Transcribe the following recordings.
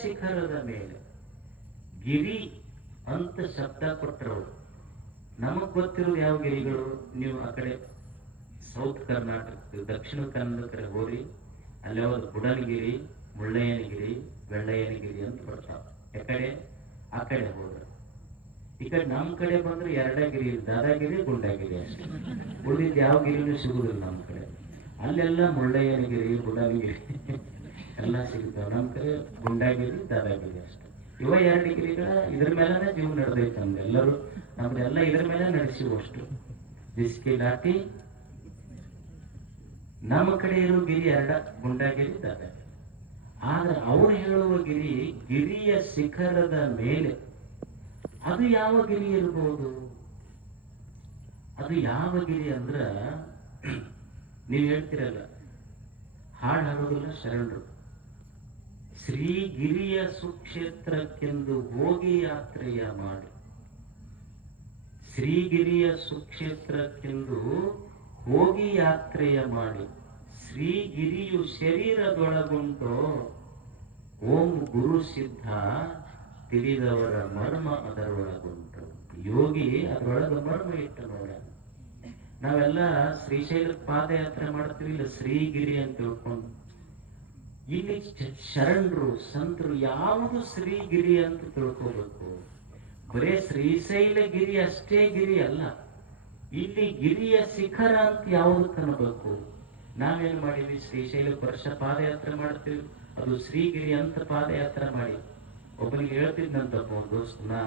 ಶಿಖರದ ಮೇಲೆ ಗಿರಿ ಅಂತ ಶಬ್ದ ಕೊಟ್ಟರು. ನಮಗ್ ಗೊತ್ತಿರೋದು ಯಾವ ಗಿರಿಗಳು? ನೀವು ಆ ಕಡೆ ಸೌತ್ ಕರ್ನಾಟಕ ದಕ್ಷಿಣ ಕನ್ನಡ ಕಡೆ ಹೋಗಿ ಅಲ್ಲಿ ಯಾವ್ದು ಬುಡನಗಿರಿ, ಮುಳ್ಳಯ್ಯನಗಿರಿ, ಬೆಳ್ಳಯ್ಯನಗಿರಿ ಅಂತ ಬರ್ತಾವ. ಯಾಕಡೆ ಆ ಕಡೆ ಹೋದ್ರೆ. ಈ ಕಡೆ ನಮ್ ಕಡೆ ಬಂದ್ರೆ ಎರಡೇ ಗಿರಿ, ದಾದಾಗಿರಿ, ಗುಂಡಗಿರಿ ಅಷ್ಟೇ. ಉಳಿದಿದ್ದು ಯಾವ ಗಿರಿನೂ ಸಿಗುದಿಲ್ಲ ನಮ್ಮ ಕಡೆ. ಅಲ್ಲೆಲ್ಲ ಮುಳ್ಳಯ್ಯನಗಿರಿ, ಬುಡನಗಿರಿ ಎಲ್ಲ ಸಿಗ್ತಾವ. ನಮ್ ಕಡೆ ಗುಂಡಗಿರಿ, ದಾದಾಗಿರಿ ಅಷ್ಟೇ. ಇವ ಎರಡು ಗಿರಿಗಳ ಇದ್ರ ಮೇಲೆನೆ ಜೀವ ನಡೆದೈತೆ. ನಮ್ಗೆಲ್ಲರೂ ನಮ್ದೆಲ್ಲ ಇದ್ರ ಮೇಲೆ ನಡೆಸಿವು ಅಷ್ಟು. ಬಿಸ್ಕಿ ದಾಟಿ ನಮ್ಮ ಕಡೆ ಇರೋ ಗಿರಿ ಎರಡ, ಗುಂಡಗಿರಿ, ದಾದಾಗಿರಿ. ಆದ್ರೆ ಅವ್ರು ಹೇಳುವ ಗಿರಿ, ಗಿರಿಯ ಶಿಖರದ ಮೇಲೆ. ಅದು ಯಾವ ಗಿರಿ ಇರ್ಬೋದು? ಅದು ಯಾವ ಗಿರಿ ಅಂದ್ರ, ನೀವು ಹೇಳ್ತಿರಲ್ಲ, ಹಾಡು ಹಾಡೋದಿಲ್ಲ ಶರಣರು. ಶ್ರೀಗಿರಿಯ ಸುಕ್ಷೇತ್ರಕ್ಕೆಂದು ಹೋಗಿ ಯಾತ್ರೆಯ ಮಾಡಿ. ಶ್ರೀಗಿರಿಯ ಸುಕ್ಷೇತ್ರಕ್ಕೆಂದು ಹೋಗಿ ಯಾತ್ರೆಯ ಮಾಡಿ. ಶ್ರೀಗಿರಿಯು ಶರೀರದೊಳಗುಂಟೋ ಓಂ ಗುರು ಸಿದ್ಧ, ತಿಳಿದವರ ಮರ್ಮ ಅದರೊಳಗುಂಟು. ಯೋಗಿ ಅದರೊಳಗೆ ಮರ್ಮ ಇಟ್ಟು ನೋಡ. ನಾವೆಲ್ಲ ಶ್ರೀಶೈಲ ಪಾದಯಾತ್ರೆ ಮಾಡ್ತೀವಿ, ಇಲ್ಲ ಶ್ರೀಗಿರಿ ಅಂತ ತಿಳ್ಕೊಂಡು. ಇಲ್ಲಿ ಶರಣರು ಸಂತರು ಯಾವುದು ಶ್ರೀಗಿರಿ ಅಂತ ತಿಳ್ಕೋಬೇಕು. ಬರೇ ಶ್ರೀಶೈಲ ಗಿರಿ ಅಷ್ಟೇ ಗಿರಿ ಅಲ್ಲ, ಇಲ್ಲಿ ಗಿರಿಯ ಶಿಖರ ಅಂತ ಯಾವುದು ಕನಬೇಕು. ನಾವೇನು ಮಾಡಿದ್ವಿ, ಶ್ರೀಶೈಲ ವರ್ಷ ಪಾದಯಾತ್ರೆ ಮಾಡ್ತೀವಿ, ಅದು ಶ್ರೀಗಿರಿ ಅಂತ ಪಾದಯಾತ್ರೆ ಮಾಡಿ. ಒಬ್ಬನಿಗೆ ಹೇಳ್ತಿದ್ನಂತಪ್ಪ ಒಂದು ದೋಸ್ತ, ನಾ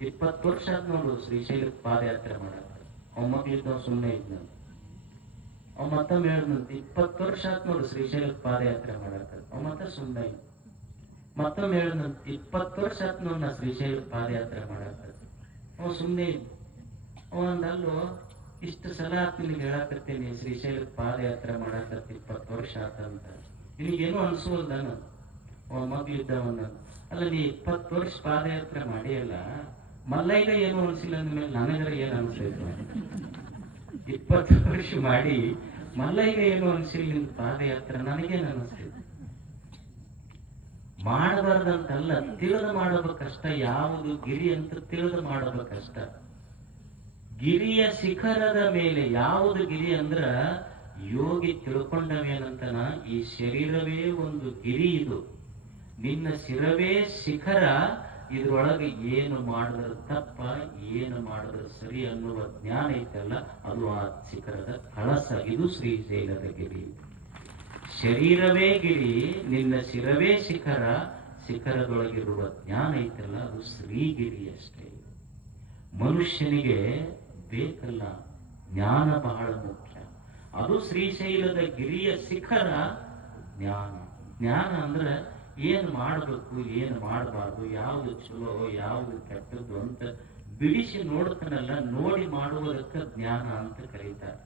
20 ವರ್ಷ ಆದ್ ನೋಡು ಶ್ರೀಶೈಲ ಪಾದಯಾತ್ರೆ ಮಾಡತ್ತ. ಅವ್ ಮಕ್ಳಿದ್ದ ಸುಮ್ಮನೆ ಇದ್ನಂತ. ಅವ್ ಮತ್ತೊಮ್ಮೆ ಹೇಳ್ದಂತ, 20 ವರ್ಷ ಆತ್ ನೋಡು ಶ್ರೀಶೈಲ ಪಾದಯಾತ್ರೆ ಮಾಡತ್ತ. ಅವ್ ಮತ್ತ ಸುಮ್ಮನೆ ಇದ್ದ. ಮತ್ತೊಮ್ಮೆ ಹೇಳ್ದಂತ, 20 ವರ್ಷ ಆತ್ ನೋಡು ನಾ ಶ್ರೀಶೈಲ ಪಾದಯಾತ್ರೆ ಮಾಡತ್ತ. ಅವ್ ಸುಮ್ಮನೆ ಇದ್ದ. ಅವ ಅಂದಲ್ಲೋ, ಇಷ್ಟು ಸಲ ಆತ್ ನಿನಗೆ ಹೇಳಕತ್ತೀನಿ ಶ್ರೀಶೈಲ ಪಾದಯಾತ್ರೆ ಮಾಡಕತ್ತ 20 ವರ್ಷ ಆತಂತ, ನಿನಗೇನು ಅನ್ಸೋಲ್ದ? ಅವ ಮಗ್ಳಿದ್ದವನ್ನ, ಅಲ್ಲ ನೀ 20 ವರ್ಷ ಪಾದಯಾತ್ರೆ ಮಾಡಿಯಲ್ಲ, ಮಲ್ಲೈಗ ಏನು ಅನ್ಸಿಲ್ಲ ಅಂದ್ಮೇಲೆ ನನಗರ ಏನು ಅನ್ಸೈತು? 20 ವರ್ಷ ಮಾಡಿ ಮಲ್ಲೈಗ ಏನು ಅನ್ಸಿಲ್ಲ ನಿನ್ ಪಾದಯಾತ್ರೆ, ನನಗೇನು ಅನಿಸ್ತೈತಿ? ಮಾಡಬಾರ್ದಂತಲ್ಲ, ತಿಳಿದು ಮಾಡಬೇಕಷ್ಟ. ಯಾವುದು ಗಿರಿ ಅಂತ ತಿಳಿದು ಮಾಡಬೇಕಷ್ಟ. ಗಿರಿಯ ಶಿಖರದ ಮೇಲೆ ಯಾವುದು ಗಿರಿ ಅಂದ್ರ, ಯೋಗಿ ತಿಳ್ಕೊಂಡವೇನಂತನ, ಈ ಶರೀರವೇ ಒಂದು ಗಿರಿ, ಇದು ನಿನ್ನ ಶಿರವೇ ಶಿಖರ. ಇದ್ರೊಳಗೆ ಏನು ಮಾಡಿದ್ರೆ ತಪ್ಪ, ಏನು ಮಾಡಿದ್ರೆ ಸರಿ ಅನ್ನುವ ಜ್ಞಾನ ಐತಲ್ಲ, ಅದು ಆ ಶಿಖರದ ಕಳಸ. ಇದು ಶ್ರೀಶೈಲದ ಗಿರಿ. ಶರೀರವೇ ಗಿರಿ, ನಿನ್ನ ಶಿರವೇ ಶಿಖರ. ಶಿಖರದೊಳಗಿರುವ ಜ್ಞಾನ ಐತಲ್ಲ, ಅದು ಶ್ರೀಗಿರಿ ಅಷ್ಟೇ. ಮನುಷ್ಯನಿಗೆ ಬೇಕಲ್ಲ ಜ್ಞಾನ, ಬಹಳ ಮುಖ್ಯ. ಅದು ಶ್ರೀಶೈಲದ ಗಿರಿಯ ಶಿಖರ ಜ್ಞಾನ. ಜ್ಞಾನ ಅಂದ್ರೆ ಏನು ಮಾಡಬೇಕು, ಏನು ಮಾಡಬಾರ್ದು, ಯಾವುದು ಚಲೋ, ಯಾವುದು ಕೆಟ್ಟದ್ದು ಅಂತ ಬಿಡಿಸಿ ನೋಡ್ತಾನಲ್ಲ, ನೋಡಿ ಮಾಡುವುದಕ್ಕೆ ಜ್ಞಾನ ಅಂತ ಕರೀತಾರೆ.